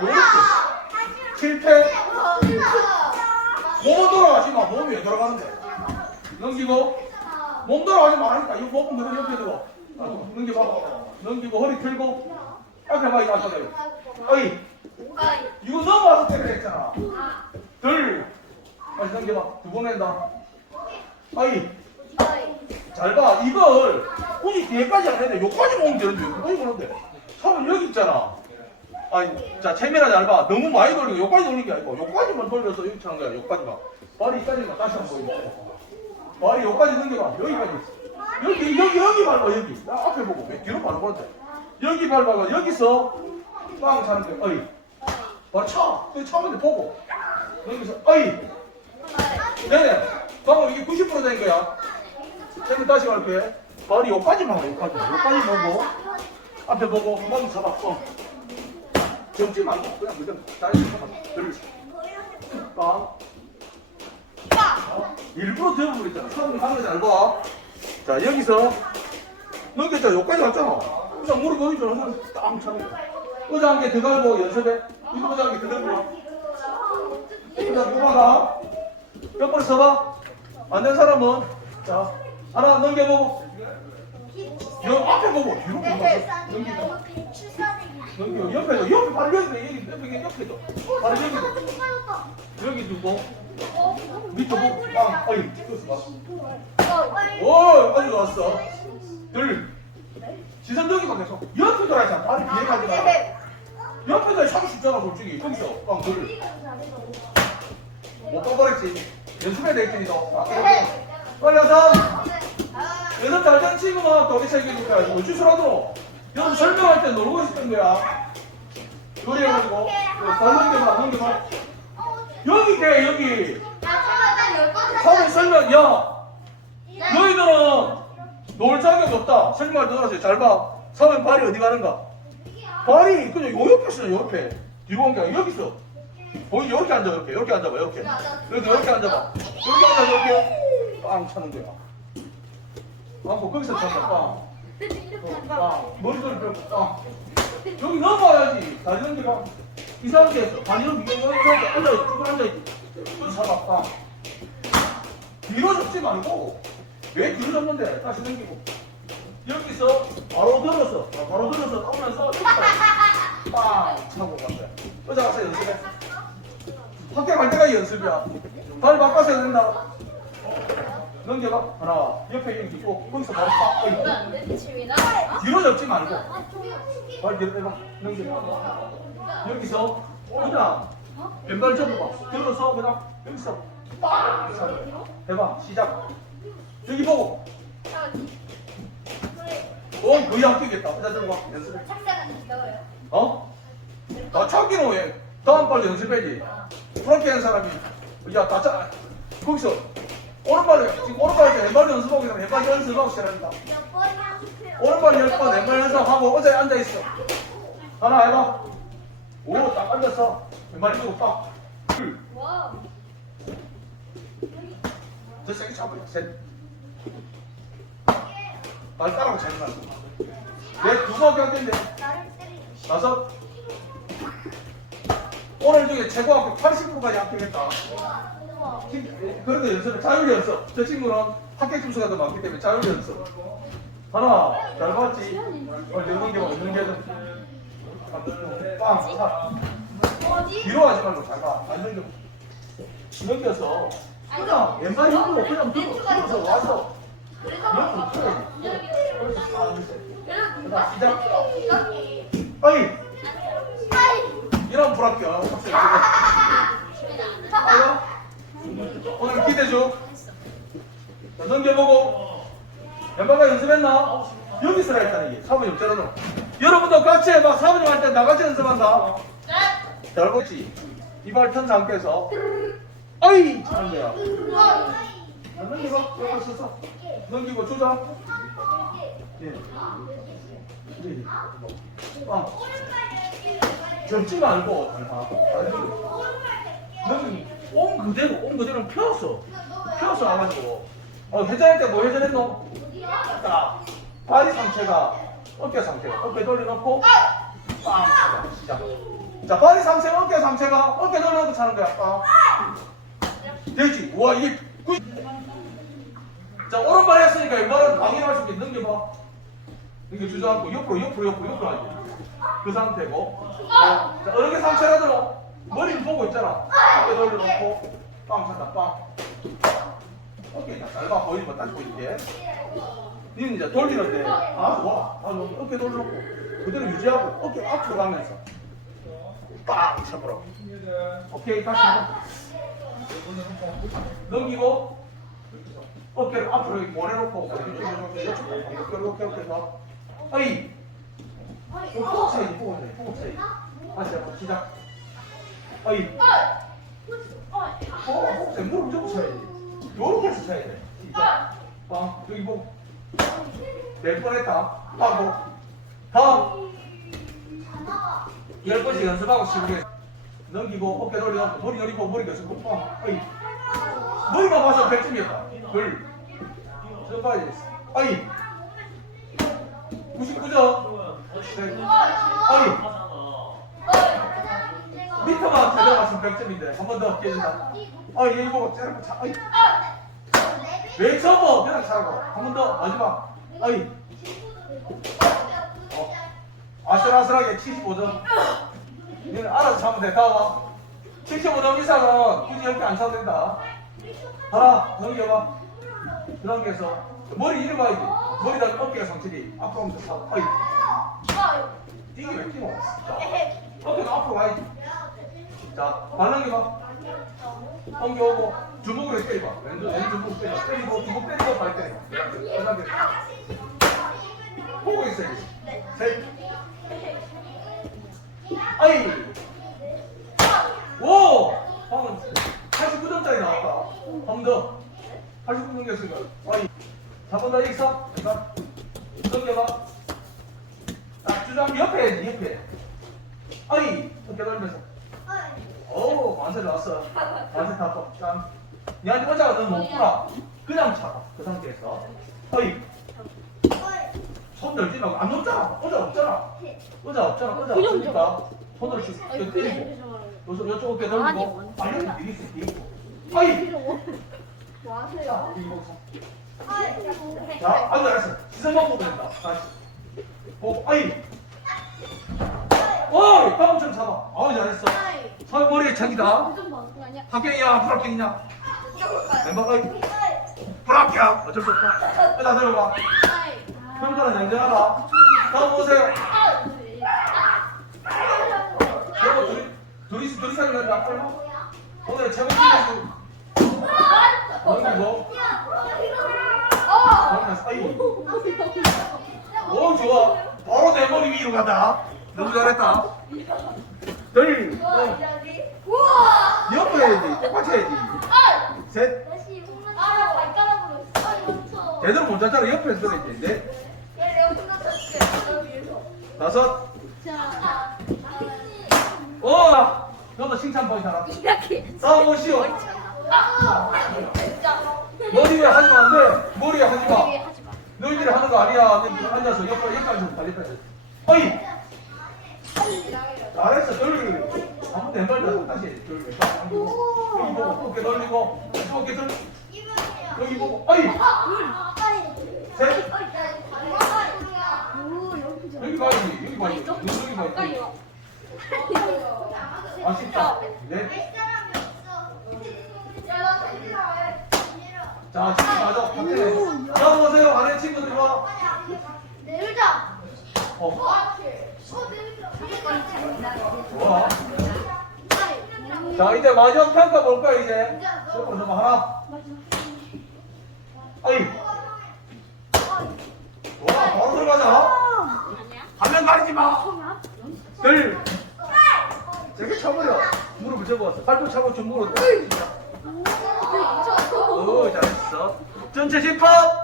그렇지. 실패. 몸은 돌아가지 마. 몸이 왜 돌아가는데? 넘기고. 몸 돌아가지 말라니까. 이거 몸은 그대로 옆에. 아, 넘기고. 넘기고 허리 틀고. 앞에 봐, 이거 앞에 봐. 어이. 이거 넘어와서 때려 했잖아. 둘. 다시 넘겨봐. 두번 한다. 어이. 잘 봐. 이걸 굳이 뒤에까지 안 해야 돼. 여기까지 오면 되는데 여기까지 오는데. 차면 여기 있잖아. 아니, 자, 잘 봐. 너무 많이 돌리고 여기까지 돌리는 게 아니고 여기까지만 돌려서 이렇게 하는 거야. 여기까지만. 발이 여기까지만 다시 한번 보여줘. 발이 여기까지 넘겨봐. 여기까지. 여기, 여기, 여기 밟아, 여기. 나 앞에 보고. 왜 뒤로 밟아보는데. 여기 밟아가 여기서 빵 차는 거야. 어이. 발 차. 여기 돼, 보고. 여기서, 어이. 네네. 방금 이게 90%된 거야. 쌤이 다시 갈게. 발이 여기까지만 와, 여기까지. 여기까지 보고. 앞에 보고. 한번 잡아. 어. 접지 말고. 그냥 그냥 다시 잡아. 그렇지. 빵. 어? 일부러 접어버렸잖아. 처음에 가는 거잘 봐. 자, 여기서. 넘겼잖아. 여기까지 갔잖아. 그냥 무릎 보이잖아. 땅 차는 거야. 의자 한개더 갈고 연습해. 이거 의자 한개더 갈고. 의자 누가가? 몇번 써봐. 안 된 사람은. 자, 하나 넘겨보고. 여 앞에 보고. 뒤로 보고. 넘기고. 넘기고. 옆에도. 옆에 바로 옆에. 여기 옆에 옆에도. 바로 여기도. 여기 두고. 밑에 보고. 빵. 어이. 됐어. 오, 아주 좋았어. 둘. 시선 저기가 계속. 옆에 돌아야잖아. 발이 뒤에 가지 마. 옆에 돌아 참 쉽잖아, 솔직히. 거기서. 빵. 둘. 못 가버렸지. 연습해야 되겠지, 너. 아, 빨리 와서. 연습 잘된 친구만 더 이상이니까 어찌서라도 연습 설명할 때 놀고 있었던 거야. 요리해가지고. 발 넘겨봐, 넘겨봐. 여기 돼, 여기. 처음에 설명, 야. 너희들은 놀 자격이 없다. 설명을 들어서 잘 봐. 처음에 발이 어디 가는가? 발이 그냥 요 옆에 있어, 요 옆에. 뒤로 온게 아니라 여기 있어. 거기 이렇게 앉아, 이렇게. 이렇게 앉아봐, 이렇게. 이렇게, 이렇게 앉아봐. 이렇게 앉아, 이렇게. 빵 차는 거야. 빵, 거기서 쳤다, 빵. 빵. 머리를 들고, 빵. 여기 넘어와야지. 다리 넘기가. 이상하게. 다리 넘기, 여기 이렇게 앉아있지, 쭉 앉아있지. 여기 잡아, 빵. 뒤로 접지 말고. 왜 뒤로 접는데? 다시 넘기고. 여기서 바로 들어서, 아, 바로 들어서 오면서 빵 차고 간다. 의자 가서 연습해. 학교 갈 때가 연습이야. 발 바꿔서 해야 된다. 넘겨봐. 하나, 옆에 여기 있고, 거기서 바로 팍. 어이. 뒤로 접지 말고. 발 뒤로 빼봐. 넘겨봐. 여기서 그냥 왼발 접어봐. 들어서 그냥 여기서 빵! 차고. 해봐. 시작. 여기 보고. 어, 거의 안 뛰겠다. 들고 와. 연습해. 어? 나 찾기는 왜? 다음 발 연습해야지. 프랑키 하는 사람이, 야, 다 짜. 거기서, 오른발에, 지금 오른발에 왼발 연습하고 있으면 왼발 연습하고 시작한다. 오른발 열 번, 왼발 연습하고 의자에 앉아 있어. 하나 해봐. 오, 딱 앉았어. 왼발 들고 빡. 둘. 더 세게 잡아요. 셋. 발가락을 잘 맞고. 넷, 두 번째 할 텐데. 다섯. 오늘 중에 최고 합격 80%까지 합격했다. 그런데 연습을 자율 연습. 저 친구는 합격 점수가 더 많기 때문에 자율 연습. 하나, 잘 봤지? 오늘 영개 먹는 게는 빵, 차. 뒤로 하지 말고 잘 봐. 안 넘겨. 넘겨서 그냥 왼발 힘으로 그냥 들어, 들어서 와서 아, 자, 시작. 빨리. 이런 불합격 학생 알아? 오늘 기대 줘. 자, 넘겨보고. 연방가 연습했나? 여기서 했다는 얘기. 사부님 없잖아. 여러분도 같이 해봐. 사부님 할 때 나같이 연습한다. 잘 보지? 이발 턴 상태에서. 아이! 하는 거야. 자, 넘기고. 옆에 서서. 넘기고 주자. 예. 예. 빵. 접지 말고 들어. 너는 온 그대로 온 그대로 펴서 펴서 와가지고 어 회전할 때 뭐 회전했노? 딱 발이 상체가 어깨 상태 어깨 돌려놓고 빵 시작 자, 바디 상체, 어깨 상체가 어깨 돌려놓고 차는 거야. 어. 되지? 우와, 이게 구... 자, 오른발 했으니까 왼발은 방해할 수 있게 넘겨봐. 이렇게 주저앉고 옆으로, 옆으로, 옆으로, 옆으로 하지. 그 상태고. 자, 자, 어느 게 상체라도 머리를 보고 있잖아. 어깨 돌려놓고 빵 찼다, 빵. 어깨 다 짧아 보이는 거 다시 보이게. 니는 이제 돌리는데, 아, 좋아. 아, 여기 어깨 돌려놓고 그대로 유지하고 어깨 앞으로 가면서 빵 쳐보라고. 오케이, 다시 한번. 넘기고 어깨를 앞으로 모래놓고 이렇게 이렇게 이렇게 해서 어이 차이 포고 차이 다시 한번 시작 어이 어 포고 차이 무릎 무조건 쳐야 돼 요렇게 쳐야 돼 시작 빵 여기 보고 낼 뻔했다 빵고 다음 열 번씩 연습하고 시작해 넘기고 어깨 돌려놓고 머리 내리고 머리 계속 뻥 어이 머리만 봐서 100점이었다. 둘. 저까지. 아이. 99점. 셋. 아이. 미터만 맞으면 100점인데. 한 번더 깨진다. 아이, 얘 보고 째려고 차. 아이. 왜 접어? 그냥 차라고. 한 번 더. 마지막. 아이. 어. 아슬아슬하게 75점. 얘는 알아서 차면 돼. 다음. 75점 이상은 굳이 이렇게 안 차도 된다. 하나 넘겨봐 넘겨서 머리 이리 봐야지 머리다 어깨가 상체리 앞으로 하면 돼 어이 이게 왜 끼노 자 어깨가 앞으로 가야지 자발 넘겨봐. 넘겨오고 주먹으로 때려봐. 왼쪽 왼쪽 때려 때리고 주먹 때리고 발 때려 그다음에 보고 있어야지 셋. 아이. 오. 방금 89점짜리 나왔다. 한번 더. 89점 됐으니까 아이. 한번 더 익서 내가 넘겨봐. 딱 주장 옆에 옆에. 아이 어깨 돌면서 오 만세 나왔어. 만세 타고 짠 니한테 의자가 너무 높구나. 그냥 차봐 그 상태에서. 아이. 손 들지 말고. 안 높잖아. 의자 없잖아. 의자 없잖아. 의자 없으니까. 손을 쭉 때리고. 요쪽 요쪽 어깨 돌리고 아니 미리 있어 뒤에 있고. 아이. 뭐 자 하세요? 이거. 자 아이고 알았어. 시선만 보고 된다. 다시. 보고 아이 어이 빵좀 잡아. 아우 잘했어. 서 머리에 착이다. 무슨 방송 아니야? 합격이야 불합격이냐? 멤버 어이. 불합격! 어쩔 수 없다. 일단 들어봐 평가는 냉정하다. 다음 오세요. 최고 둘이 둘이 둘이 사귀는다 오늘 최고 팀에서 넘기고 넘기면서 아이. 오 좋아. 바로 내 머리 위로 간다 너무 잘했다. 둘 옆으로 해야지 똑같이 해야지. 셋. 제대로 못 잡잖아 옆에서 들어야지 넷. 다섯. 오! 너도 칭찬 포인트 하나 싸움 오시오. 머리 왜 하지 마. 안 돼 머리 왜 하지 마. 너희들이 하는 거 아니야. 앉아서 옆에 여기까지 좀 달리까지 어이 잘했어 둘 아무도 왼발 다 다시 당기고 여기 보고 어깨 돌리고 어깨 돌 여기 보고. 어이! 셋. 여기 봐야지 여기 봐야지. 여기 봐야지. 아쉽다. 넷 자, 친구 가져. 박태래. 다음 오세요. 안에 친구들 와. 내려자. 어, 어. 좋아. 자, 이제 마지막 평가 볼까, 이제? 조금 좀 하나. 아이. 좋아, 바로 들어가자. 화면 가리지 마. 둘. 저기 쳐버려. 무릎을 접어왔어. 팔도 차고. 어이, 진짜. 오, 잘했어. 전체 집합. 어서 머리치.